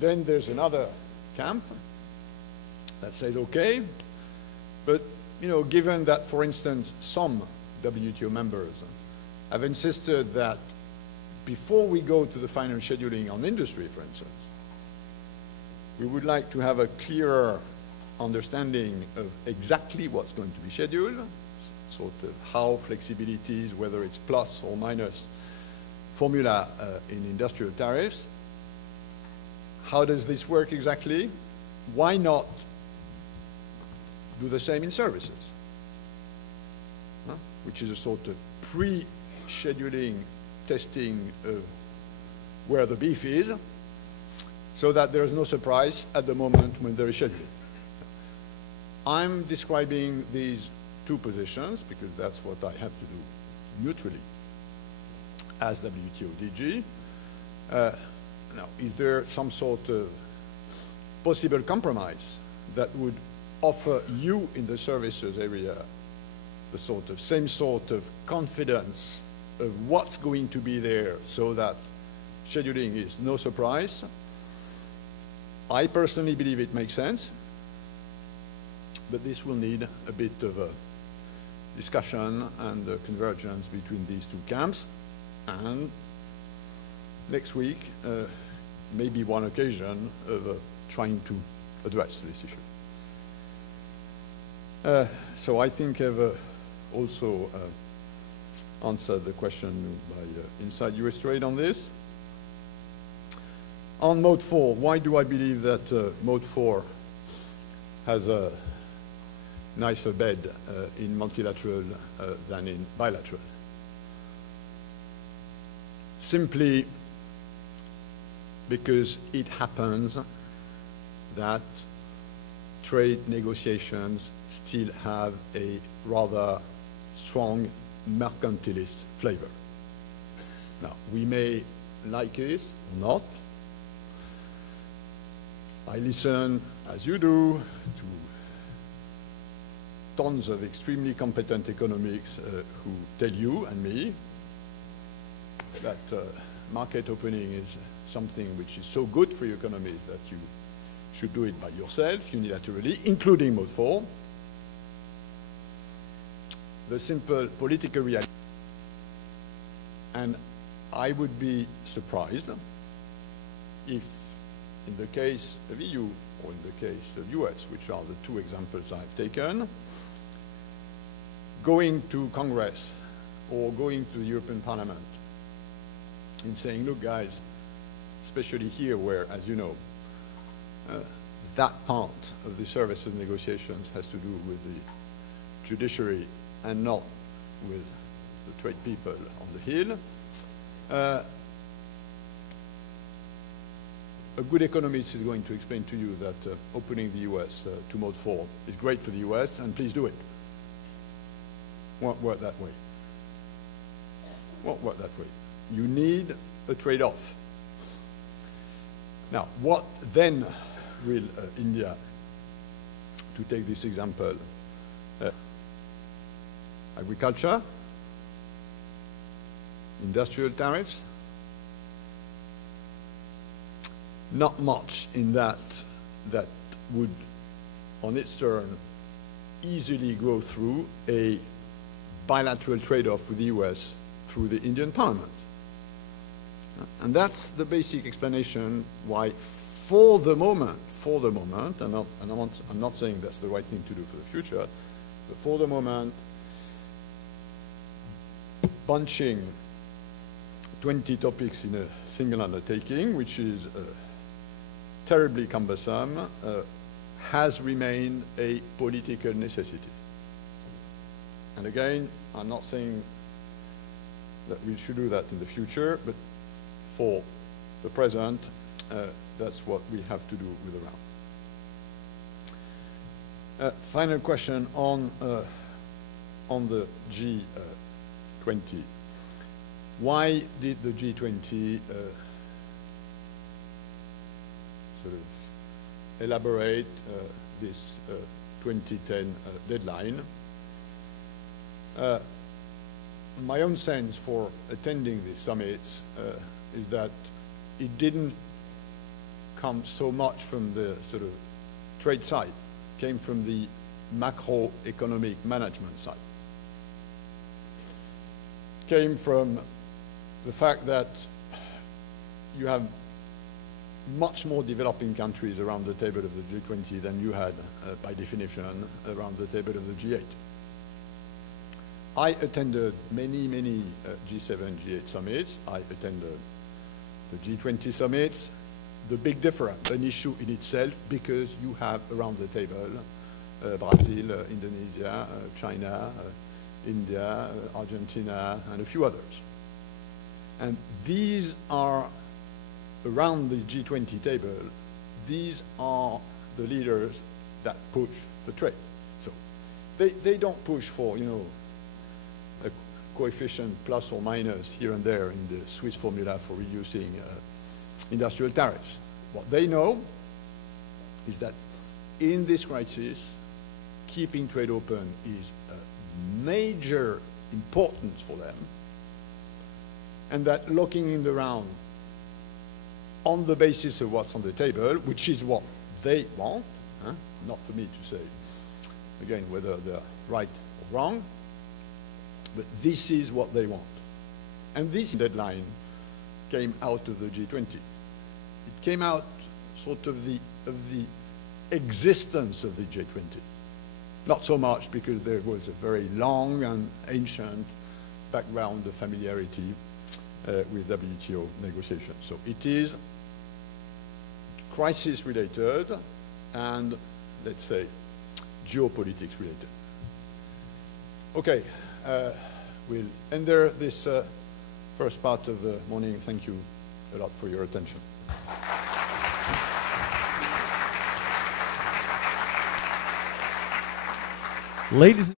Then there's another camp that says, okay, but given that, for instance, some WTO members have insisted that before we go to the final scheduling on industry, for instance, we would like to have a clearer understanding of exactly what's going to be scheduled, sort of how flexibilities, whether it's plus or minus formula in industrial tariffs. How does this work exactly? Why not do the same in services? Which is a sort of pre-scheduling testing of where the beef is, so that there is no surprise at the moment when there is scheduling. I'm describing these two positions because that's what I have to do neutrally as WTO DG. Now, is there some sort of possible compromise that would offer you in the services area the same sort of confidence of what's going to be there so that scheduling is no surprise? I personally believe it makes sense, but this will need a bit of a discussion and a convergence between these two camps. And next week, maybe one occasion of trying to address this issue. So I think I've also answered the question by Inside US Trade on this. On Mode 4, why do I believe that Mode 4 has a nicer bed in multilateral than in bilateral? Simply because it happens that trade negotiations still have a rather strong mercantilist flavor. Now, we may like it or not. I listen, as you do, to tons of extremely competent economics who tell you and me that market opening is something which is so good for your economy that you should do it by yourself, unilaterally, including Mode 4. The simple political reality. And I would be surprised if, in the case of EU or in the case of US, which are the two examples I've taken, going to Congress or going to the European Parliament and saying, look, guys, especially here where, as you know, that part of the services negotiations has to do with the judiciary and not with the trade people on the Hill. A good economist is going to explain to you that opening the US to Mode 4 is great for the US, and please do it. Won't work that way. Won't work that way. You need a trade-off. Now, what then will India, to take this example, agriculture, industrial tariffs? Not much in that would, on its turn, easily go through a bilateral trade-off with the US through the Indian Parliament. And that's the basic explanation why, for the moment, and I'm not saying that's the right thing to do for the future, but for the moment, bunching 20 topics in a single undertaking, which is terribly cumbersome, has remained a political necessity. And again, I'm not saying that we should do that in the future, but for the present, that's what we have to do with the round. Final question on the G20. Why did the G20 sort of elaborate this 2010 deadline? My own sense for attending these summits is that it didn't come so much from the sort of trade side, came from the macroeconomic management side. Came from the fact that you have much more developing countries around the table of the G20 than you had, by definition, around the table of the G8. I attended many G7, G8 summits. I attended the G20 summits. The big difference, an issue in itself, because you have around the table Brazil, Indonesia, China, India, Argentina, and a few others. And these are, around the G20 table, these are the leaders that push the trade. So they don't push for, you know, a coefficient plus or minus here and there in the Swiss formula for reducing industrial tariffs. What they know is that in this crisis, keeping trade open is a major importance for them, and that looking in the round on the basis of what's on the table, which is what they want, not for me to say, again, whether they're right or wrong, but this is what they want. And this deadline came out of the G20. It came out sort of the existence of the G20. Not so much because there was a very long and ancient background of familiarity with WTO negotiations. So it is crisis-related and, let's say, geopolitics-related. Okay, we'll end there this first part of the morning. Thank you a lot for your attention. Ladies